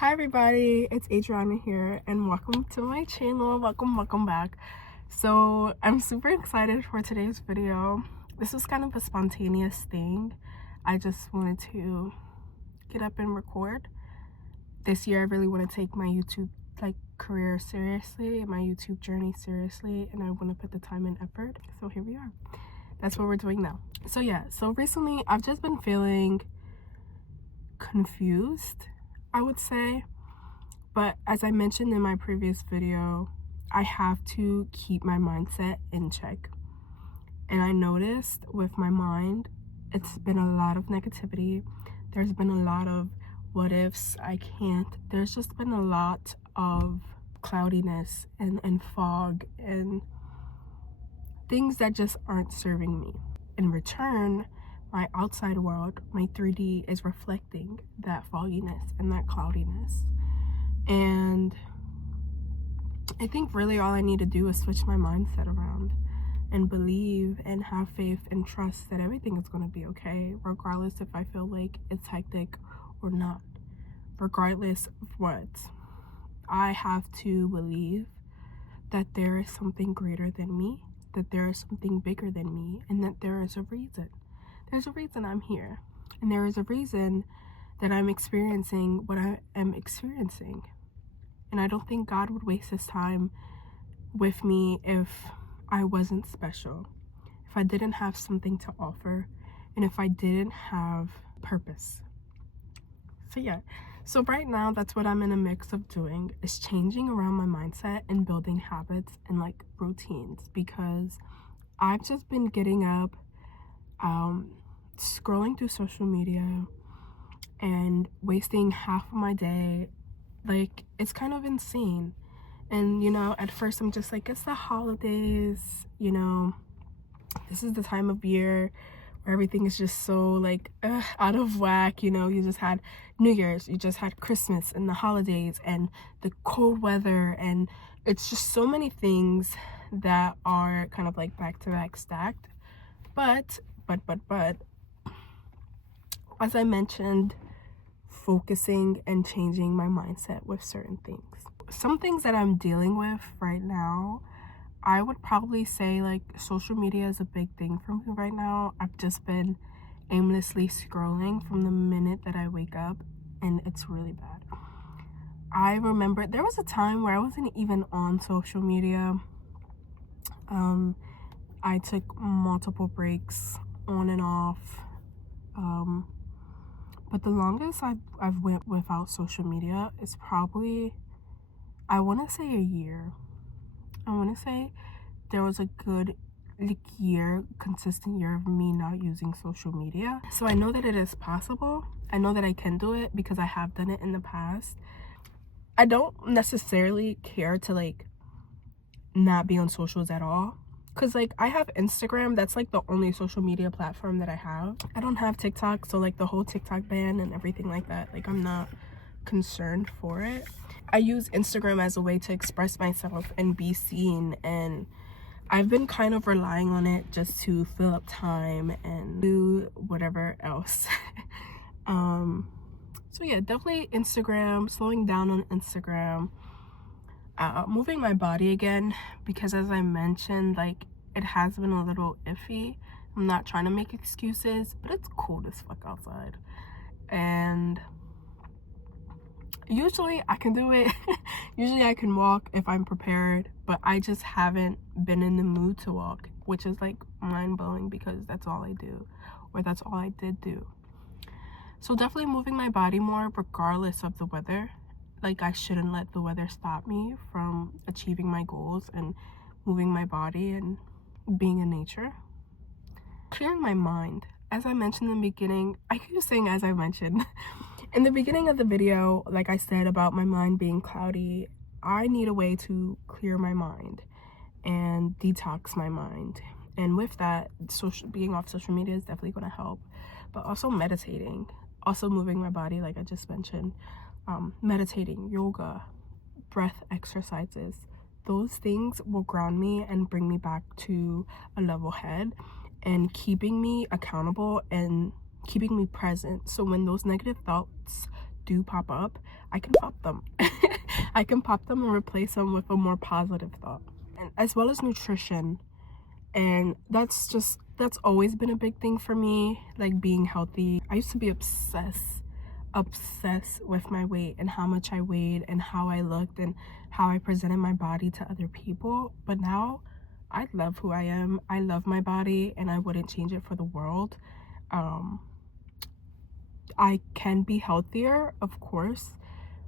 Hi everybody, it's Adrianna here and welcome to my channel. Welcome back. So I'm super excited for today's video. This was kind of a spontaneous thing. I just wanted to get up and record. This year I really want to take my YouTube career seriously, my YouTube journey seriously, and I want to put the time and effort. So here we are. That's what we're doing now. So yeah, so recently I've just been feeling confused, I would say. But as I mentioned in my previous video, I have to keep my mindset in check. And I noticed with my mind, it's been a lot of negativity. There's been a lot of what ifs, I can't. There's just been a lot of cloudiness and fog and things that just aren't serving me. In return, my outside world, my 3D, is reflecting that fogginess and that cloudiness. And I think really all I need to do is switch my mindset around and believe and have faith and trust that everything is going to be okay, regardless if I feel like it's hectic or not. Regardless of what, I have to believe that there is something greater than me, that there is something bigger than me, and that there is a reason. There's a reason I'm here, and there is a reason that I'm experiencing what I am experiencing. And I don't think God would waste his time with me if I wasn't special, if I didn't have something to offer, and if I didn't have purpose. So yeah, so right now that's what I'm in a mix of doing, is changing around my mindset and building habits and routines, because I've just been getting up, scrolling through social media and wasting half of my day. It's kind of insane. And at first I'm just like, it's the holidays, this is the time of year where everything is just so out of whack. You just had New Year's, you just had Christmas and the holidays and the cold weather, and it's just so many things that are kind of back to back stacked. But as I mentioned, focusing and changing my mindset with certain things. Some things that I'm dealing with right now, I would probably say social media is a big thing for me right now. I've just been aimlessly scrolling from the minute that I wake up, and it's really bad. I remember there was a time where I wasn't even on social media. I took multiple breaks on and off. But the longest I've went without social media is probably, I want to say, a year. I want to say there was a good year, consistent year of me not using social media. So I know that it is possible. I know that I can do it because I have done it in the past. I don't necessarily care to not be on socials at all. Because I have Instagram. That's the only social media platform that I have. I don't have TikTok, so the whole TikTok ban and everything like that, I'm not concerned for it. I use Instagram as a way to express myself and be seen, and I've been kind of relying on it just to fill up time and do whatever else. So yeah, definitely Instagram, slowing down on Instagram. Moving my body again, because as I mentioned, it has been a little iffy. I'm not trying to make excuses, but it's cold as fuck outside, and usually I can do it. Usually I can walk if I'm prepared, but I just haven't been in the mood to walk, which is mind-blowing because that's all I do, or that's all I did do. So definitely moving my body more regardless of the weather. I shouldn't let the weather stop me from achieving my goals and moving my body and being in nature. Clearing my mind. As I mentioned in the beginning, I keep saying as I mentioned. In the beginning of the video, I said about my mind being cloudy, I need a way to clear my mind and detox my mind. And with that, being off social media is definitely going to help. But also meditating, also moving my body like I just mentioned. Meditating, yoga, breath exercises, those things will ground me and bring me back to a level head and keeping me accountable and keeping me present. So when those negative thoughts do pop up, I can pop them. I can pop them and replace them with a more positive thought. And as well as nutrition. And that's always been a big thing for me, like being healthy. I used to be obsessed with my weight and how much I weighed and how I looked and how I presented my body to other people. But now I love who I am. I love my body and I wouldn't change it for the world. I can be healthier, of course,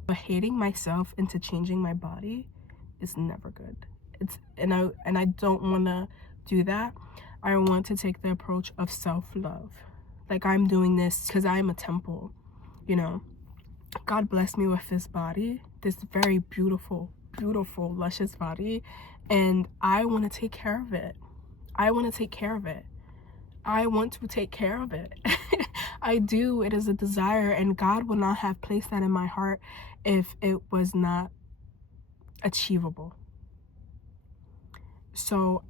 but hating myself into changing my body is never good. And I don't want to do that. I want to take the approach of self-love. Like, I'm doing this because I'm a temple, you know. God blessed me with this body, this very beautiful, luscious body, and I want to take care of it. I want to take care of it. I do. It is a desire, and God would not have placed that in my heart if it was not achievable. So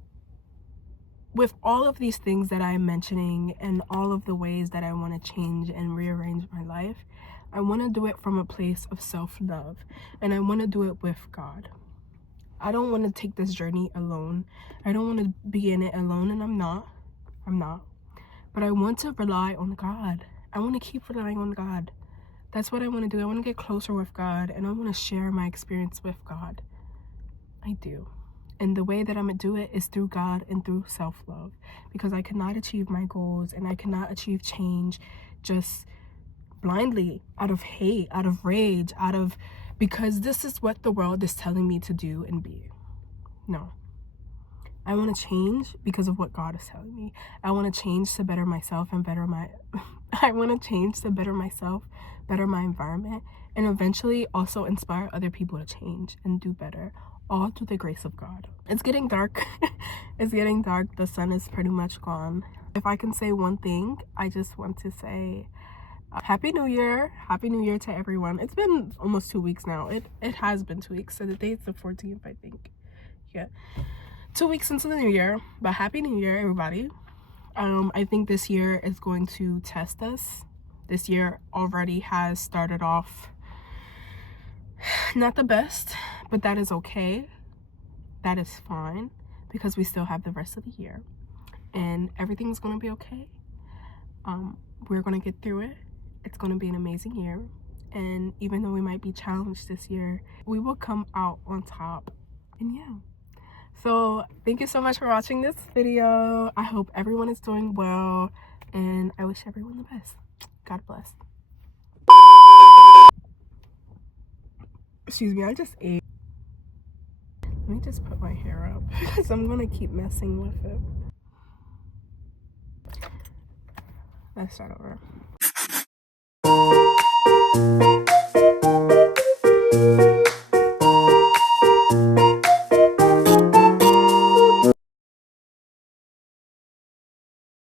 with all of these things that I'm mentioning and all of the ways that I want to change and rearrange my life, I want to do it from a place of self-love, and I want to do it with God. I don't want to take this journey alone. I don't want to be in it alone, and I'm not. But I want to rely on God. I want to keep relying on God. That's what I want to do. I want to get closer with God, and I want to share my experience with God. I do. And the way that I'm going to do it is through God and through self-love, because I cannot achieve my goals and I cannot achieve change just blindly, out of hate, out of rage, because this is what the world is telling me to do and be. No. I want to change because of what God is telling me. I want to change to better myself and I want to change to better myself, better my environment, and eventually also inspire other people to change and do better, all through the grace of God. It's getting dark. It's getting dark. The sun is pretty much gone. If I can say one thing, I just want to say Happy New Year. Happy New Year to everyone. It's been almost 2 weeks now. It has been 2 weeks. So the date's the 14th, I think. Yeah. 2 weeks into the new year, but Happy New Year, everybody. I think this year is going to test us. This year already has started off not the best, but that is okay. That is fine, because we still have the rest of the year, and everything's going to be okay. We're going to get through it. It's going to be an amazing year, and even though we might be challenged this year, we will come out on top. And yeah. So thank you so much for watching this video. I hope everyone is doing well, and I wish everyone the best. God bless. Excuse me, I just ate. Let me just put my hair up because I'm gonna keep messing with it. Let's start over.